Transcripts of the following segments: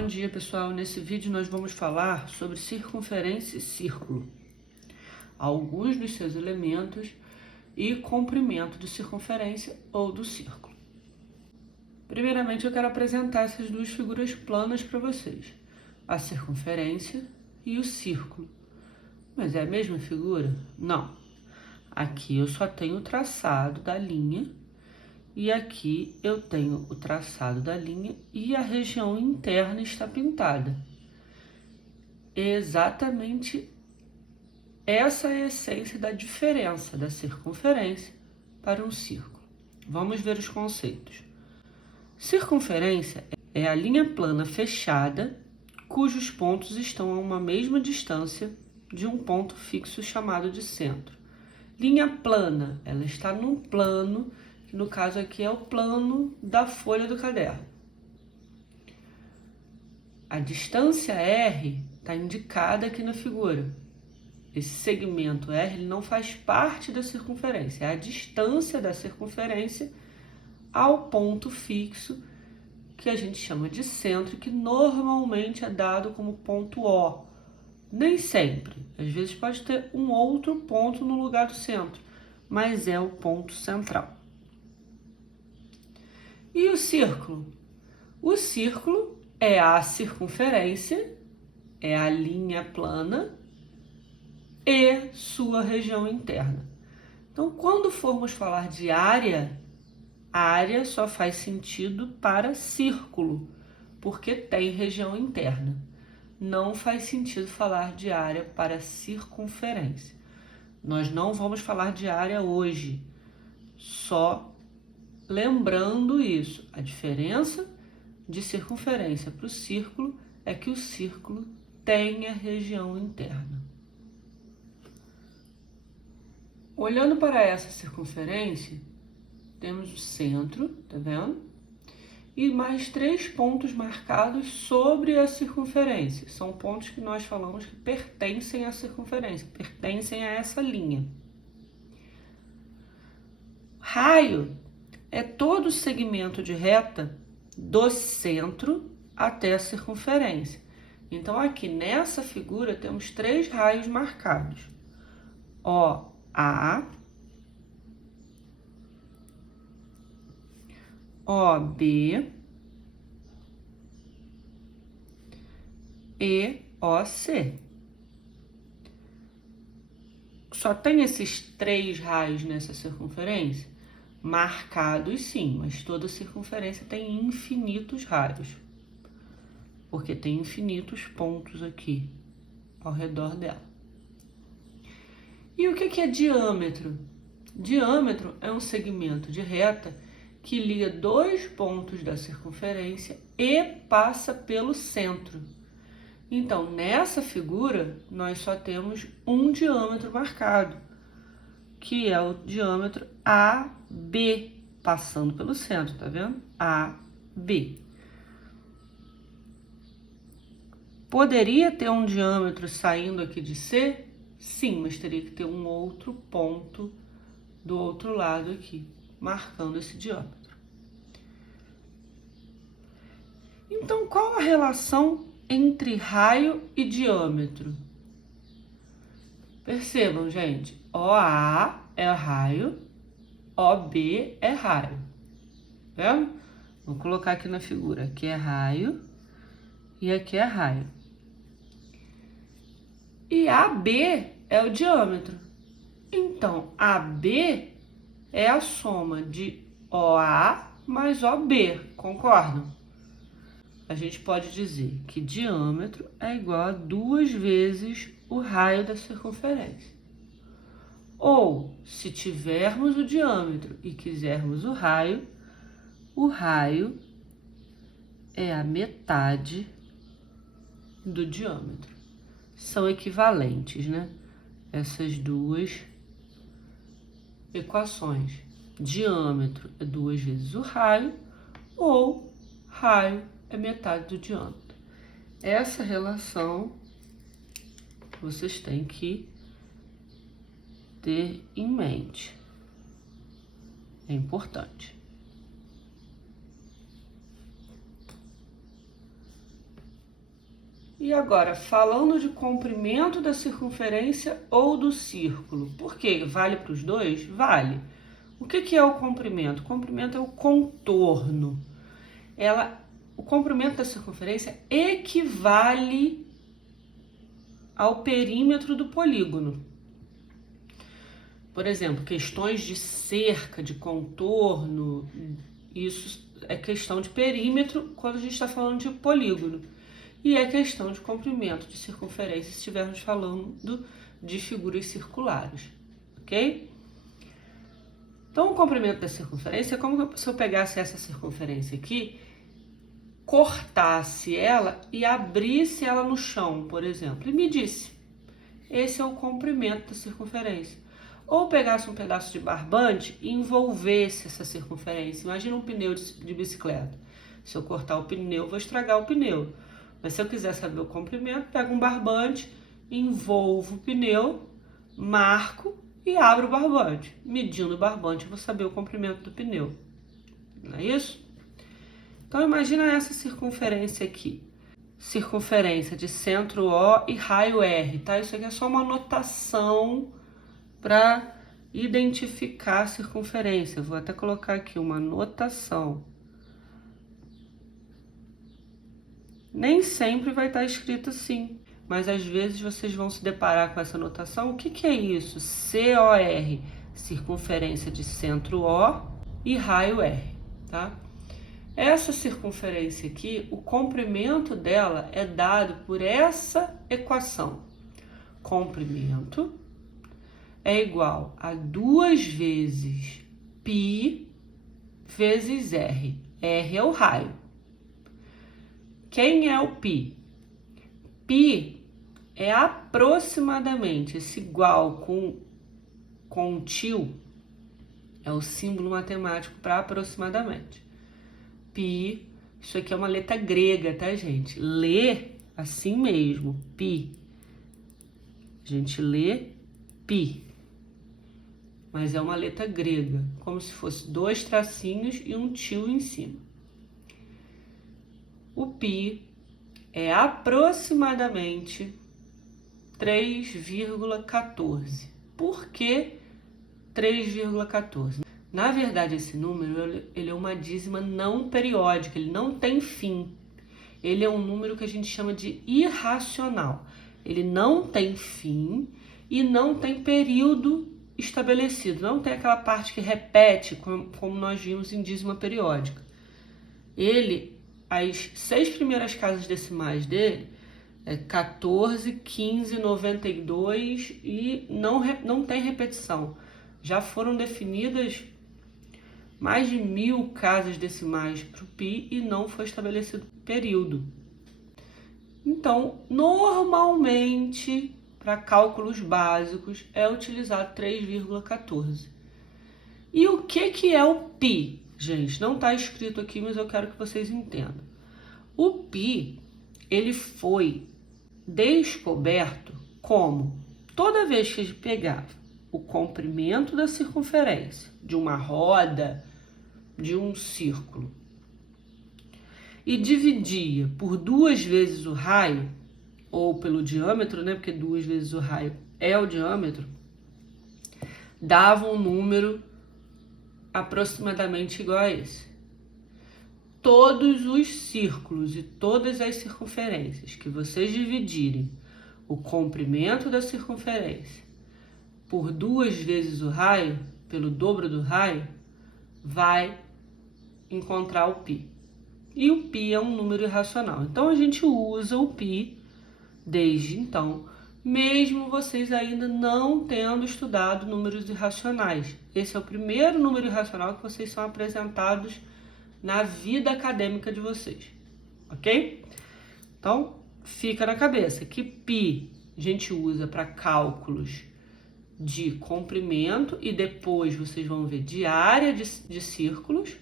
Bom dia, pessoal. Nesse vídeo nós vamos falar sobre circunferência e círculo, alguns dos seus elementos e comprimento de circunferência ou do círculo. Primeiramente, eu quero apresentar essas duas figuras planas para vocês, a circunferência e o círculo. Mas é a mesma figura? Não. Aqui eu só tenho o traçado da linha e aqui eu tenho o traçado da linha e a região interna está pintada. Exatamente essa é a essência da diferença da circunferência para um círculo. Vamos ver os conceitos. Circunferência é a linha plana fechada cujos pontos estão a uma mesma distância de um ponto fixo chamado de centro. Linha plana, ela está num plano, que no caso aqui é o plano da folha do caderno. A distância R está indicada aqui na figura. Esse segmento R ele não faz parte da circunferência, é a distância da circunferência ao ponto fixo, que a gente chama de centro, que normalmente é dado como ponto O. Nem sempre, às vezes pode ter um outro ponto no lugar do centro, mas é o ponto central. E o círculo? O círculo é a circunferência, é a linha plana e sua região interna. Então, quando formos falar de área, a área só faz sentido para círculo, porque tem região interna. Não faz sentido falar de área para circunferência. Nós não vamos falar de área hoje, só lembrando isso. A diferença de circunferência para o círculo é que o círculo tem a região interna. Olhando para essa circunferência, temos o centro, tá vendo? E mais 3 pontos marcados sobre a circunferência. São pontos que nós falamos que pertencem à circunferência, pertencem a essa linha. Raio é todo o segmento de reta do centro até a circunferência. Então, aqui nessa figura temos 3 raios marcados. OA, OB e OC. Só tem esses 3 raios nessa circunferência? Marcados sim, mas toda circunferência tem infinitos raios, porque tem infinitos pontos aqui ao redor dela. E o que é diâmetro? Diâmetro é um segmento de reta que liga 2 pontos da circunferência e passa pelo centro. Então, nessa figura, nós só temos um diâmetro marcado, que é o diâmetro AB, passando pelo centro, tá vendo? AB. Poderia ter um diâmetro saindo aqui de C? Sim, mas teria que ter um outro ponto do outro lado aqui, marcando esse diâmetro. Então, qual a relação entre raio e diâmetro? Percebam, gente, OA é raio, OB é raio. Vendo? Vou colocar aqui na figura, aqui é raio e aqui é raio. E AB é o diâmetro. Então, AB é a soma de OA mais OB, concordam? A gente pode dizer que diâmetro é igual a 2 vezes o raio da circunferência. Ou, se tivermos o diâmetro e quisermos o raio é a metade do diâmetro. São equivalentes, né? Essas duas equações. Diâmetro é 2 vezes o raio, ou raio é metade do diâmetro. Essa relação vocês têm que ter em mente. É importante. E agora, falando de comprimento da circunferência ou do círculo, por quê? Vale para os dois? Vale. O que é o comprimento? O comprimento é o contorno. O comprimento da circunferência equivale ao perímetro do polígono. Por exemplo, questões de cerca, de contorno, isso é questão de perímetro quando a gente está falando de polígono. E é questão de comprimento de circunferência se estivermos falando de figuras circulares, ok? Então, o comprimento da circunferência é como se eu pegasse essa circunferência aqui, cortasse ela e abrisse ela no chão, por exemplo, e medisse. Esse é o comprimento da circunferência. Ou pegasse um pedaço de barbante e envolvesse essa circunferência. Imagina um pneu de bicicleta. Se eu cortar o pneu, vou estragar o pneu. Mas se eu quiser saber o comprimento, pego um barbante, envolvo o pneu, marco e abro o barbante. Medindo o barbante, eu vou saber o comprimento do pneu. Não é isso? Então, imagina essa circunferência aqui. Circunferência de centro O e raio R, tá? Isso aqui é só uma notação para identificar a circunferência. Vou até colocar aqui uma notação. Nem sempre vai estar escrito assim, mas às vezes vocês vão se deparar com essa notação. O que é isso? COR, circunferência de centro O e raio R, tá? Essa circunferência aqui, o comprimento dela é dado por essa equação. Comprimento é igual a 2 vezes π vezes R. R é o raio. Quem é o π? Π é aproximadamente esse igual com tio, é o símbolo matemático para aproximadamente. Π, isso aqui é uma letra grega, tá, gente? Lê assim mesmo, π. A gente lê π, mas é uma letra grega, como se fosse 2 tracinhos e um tio em cima. O π é aproximadamente 3,14. Por que 3,14? Na verdade, esse número ele é uma dízima não periódica, ele não tem fim. Ele é um número que a gente chama de irracional. Ele não tem fim e não tem período estabelecido. Não tem aquela parte que repete, como nós vimos em dízima periódica. As 6 primeiras casas decimais dele é 14, 15, 92 e não tem repetição. Já foram definidas mais de 1000 casas decimais para o π e não foi estabelecido período. Então, normalmente, para cálculos básicos, é utilizado 3,14. E o que é o π? Gente, não está escrito aqui, mas eu quero que vocês entendam. O π, ele foi descoberto como toda vez que a gente pegava o comprimento da circunferência de uma roda, de um círculo, e dividia por 2 vezes o raio, ou pelo diâmetro, né? Porque 2 vezes o raio é o diâmetro, dava um número aproximadamente igual a esse. Todos os círculos e todas as circunferências que vocês dividirem o comprimento da circunferência por 2 vezes o raio, pelo dobro do raio, vai encontrar o π. E o π é um número irracional. Então, a gente usa o π desde então, mesmo vocês ainda não tendo estudado números irracionais. Esse é o primeiro número irracional que vocês são apresentados na vida acadêmica de vocês, ok? Então, fica na cabeça que π a gente usa para cálculos de comprimento e depois vocês vão ver de área de círculos,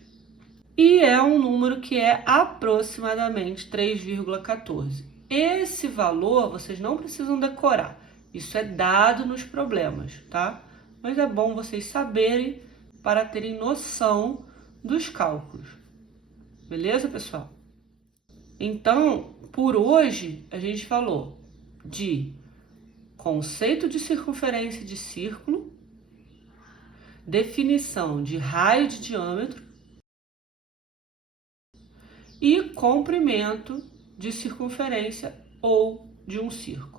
e é um número que é aproximadamente 3,14. Esse valor vocês não precisam decorar, isso é dado nos problemas, tá? Mas é bom vocês saberem para terem noção dos cálculos. Beleza, pessoal? Então, por hoje, a gente falou de conceito de circunferência de círculo, definição de raio de diâmetro e comprimento de circunferência ou de um círculo.